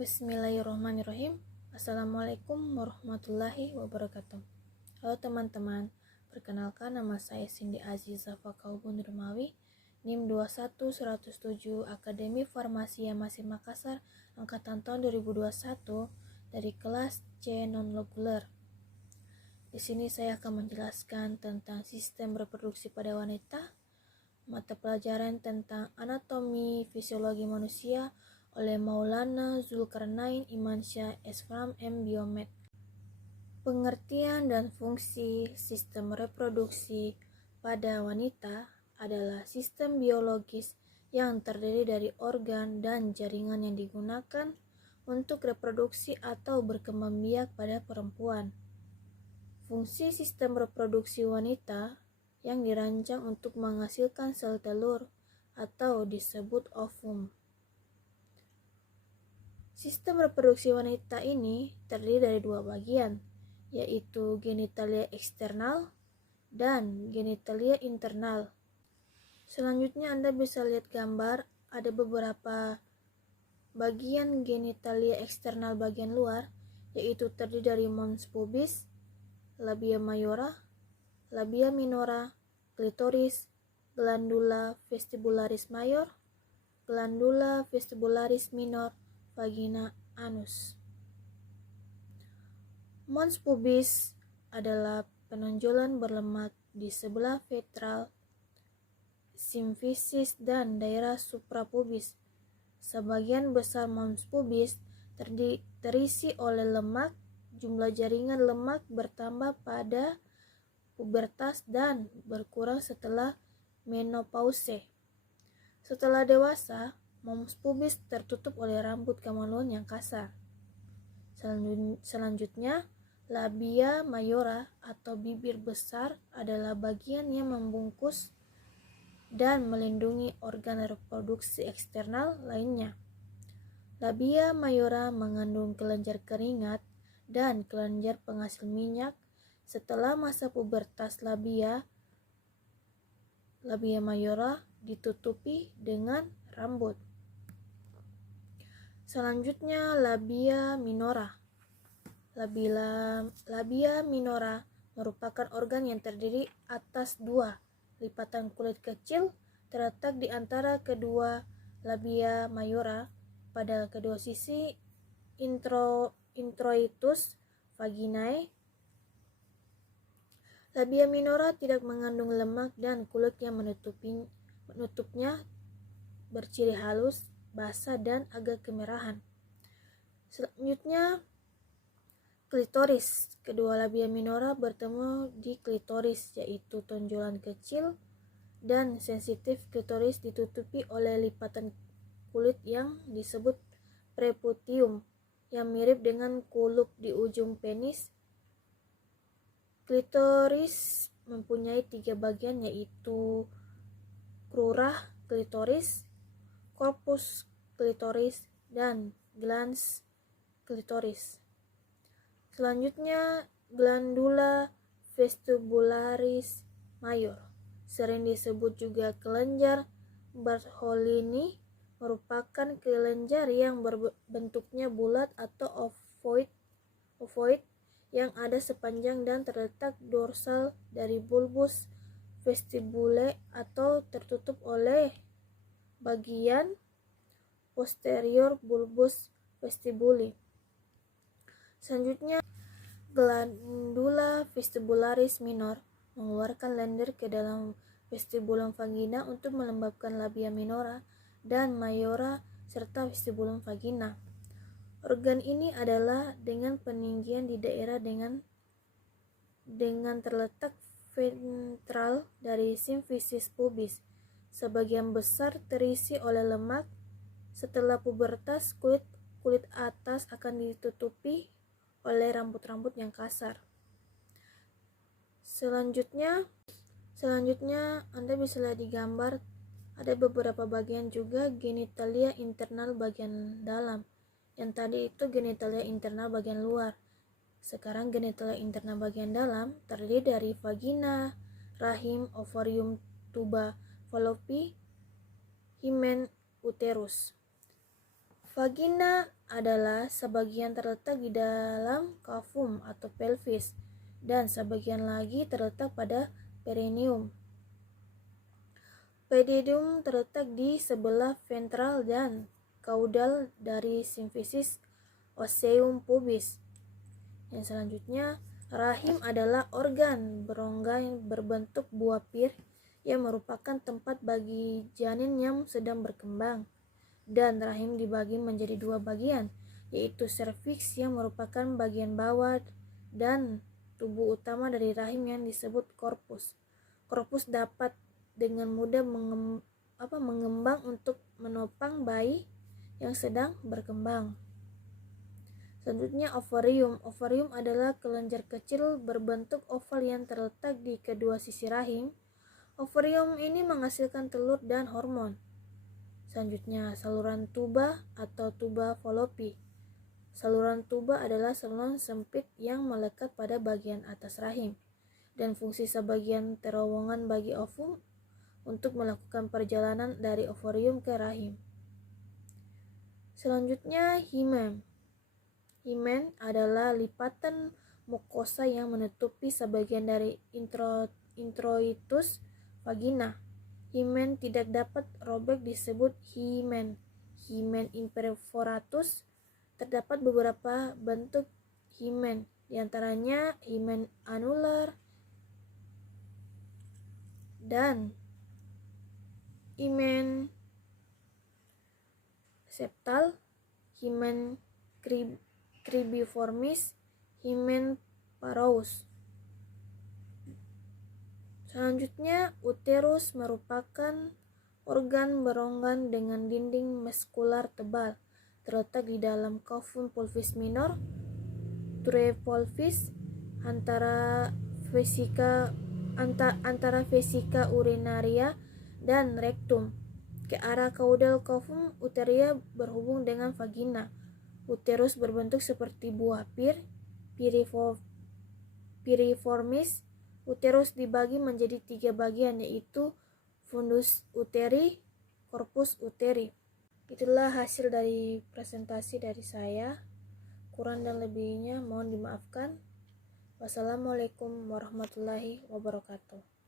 Bismillahirrahmanirrahim. Assalamualaikum warahmatullahi wabarakatuh. Halo teman-teman, perkenalkan nama saya Cindy Aziza Fakaubun Rumawi, NIM 21107 Akademi Farmasi Yamasi Makassar, angkatan tahun 2021 dari kelas C non-lobular. Di sini saya akan menjelaskan tentang sistem reproduksi pada wanita, mata pelajaran tentang anatomi fisiologi manusia oleh Maulana Zulkarnain Imansyah Esfram M. Biomed. Pengertian dan fungsi sistem reproduksi pada wanita adalah sistem biologis yang terdiri dari organ dan jaringan yang digunakan untuk reproduksi atau berkembang biak pada perempuan. Fungsi sistem reproduksi wanita yang dirancang untuk menghasilkan sel telur atau disebut ovum. Sistem reproduksi wanita ini terdiri dari dua bagian, yaitu genitalia eksternal dan genitalia internal. Selanjutnya Anda bisa lihat gambar, ada beberapa bagian genitalia eksternal bagian luar, yaitu terdiri dari mons pubis, labia mayora, labia minora, klitoris, glandula vestibularis mayor, glandula vestibularis minor, vagina, anus. Mons pubis adalah penonjolan berlemak di sebelah ventral, simfisis, dan daerah suprapubis. Sebagian besar mons pubis terisi oleh lemak. Jumlah jaringan lemak bertambah pada pubertas dan berkurang setelah menopause. Setelah dewasa, mons pubis tertutup oleh rambut kemaluan yang kasar. Selanjutnya, labia mayora atau bibir besar adalah bagian yang membungkus dan melindungi organ reproduksi eksternal lainnya. Labia mayora mengandung kelenjar keringat dan kelenjar penghasil minyak. Setelah masa pubertas, labia mayora ditutupi dengan rambut. Selanjutnya, labia minora. Labia minora merupakan organ yang terdiri atas dua lipatan kulit kecil terletak di antara kedua labia mayora pada kedua sisi introitus vaginae. Labia minora tidak mengandung lemak dan kulit yang menutupnya berciri halus, basah, dan agak kemerahan. Selanjutnya, klitoris. Kedua labia minora bertemu di klitoris, yaitu tonjolan kecil dan sensitif. Klitoris ditutupi oleh lipatan kulit yang disebut preputium yang mirip dengan kulup di ujung penis. Klitoris mempunyai tiga bagian, yaitu crura klitoris, corpus klitoris, dan glans klitoris. Selanjutnya, glandula vestibularis mayor, sering disebut juga kelenjar Bartholini, merupakan kelenjar yang berbentuknya bulat atau ovoid yang ada sepanjang dan terletak dorsal dari bulbus vestibule atau tertutup oleh bagian posterior bulbus vestibuli. Selanjutnya, glandula vestibularis minor mengeluarkan lendir ke dalam vestibulum vagina untuk melembabkan labia minora dan mayora serta vestibulum vagina. Organ ini adalah dengan peninggian di daerah dengan terletak ventral dari simfisis pubis. Sebagian besar terisi oleh lemak. Setelah pubertas, kulit atas akan ditutupi oleh rambut-rambut yang kasar. Selanjutnya Anda bisa lihat di gambar, ada beberapa bagian juga genitalia internal bagian dalam. Yang tadi itu genitalia internal bagian luar. Sekarang genitalia internal bagian dalam terdiri dari vagina, rahim, ovarium, tuba fallopi, himen, uterus. Vagina adalah sebagian terletak di dalam kafum atau pelvis dan sebagian lagi terletak pada perineum. Perineum terletak di sebelah ventral dan caudal dari simfisis osseum pubis. Yang selanjutnya, rahim adalah organ berongga yang berbentuk buah pir yang merupakan tempat bagi janin yang sedang berkembang. Dan rahim dibagi menjadi dua bagian, yaitu serviks yang merupakan bagian bawah dan tubuh utama dari rahim yang disebut korpus. Korpus dapat dengan mudah mengembang untuk menopang bayi yang sedang berkembang. Selanjutnya ovarium. Ovarium adalah kelenjar kecil berbentuk oval yang terletak di kedua sisi rahim. Ovarium ini menghasilkan telur dan hormon. Selanjutnya, saluran tuba atau tuba fallopi. Saluran tuba adalah saluran sempit yang melekat pada bagian atas rahim dan fungsi sebagian terowongan bagi ovum untuk melakukan perjalanan dari ovarium ke rahim. Selanjutnya, himen. Himen adalah lipatan mukosa yang menutupi sebagian dari introitus vagina. Himen tidak dapat robek disebut himen. Himen imperforatus. Terdapat beberapa bentuk himen, diantaranya himen anular dan himen septal, himen cribiformis, himen parous. Selanjutnya, uterus merupakan organ berongga dengan dinding muskular tebal, terletak di dalam kafum pulvis minor, turre polvis, antara vesika urinaria dan rektum. Ke arah caudal kafum uteria berhubung dengan vagina. Uterus berbentuk seperti buah pir, piriformis. Uterus dibagi menjadi 3 bagian, yaitu fundus uteri, corpus uteri. Itulah hasil dari presentasi dari saya. Kurang dan lebihnya mohon dimaafkan. Wassalamualaikum warahmatullahi wabarakatuh.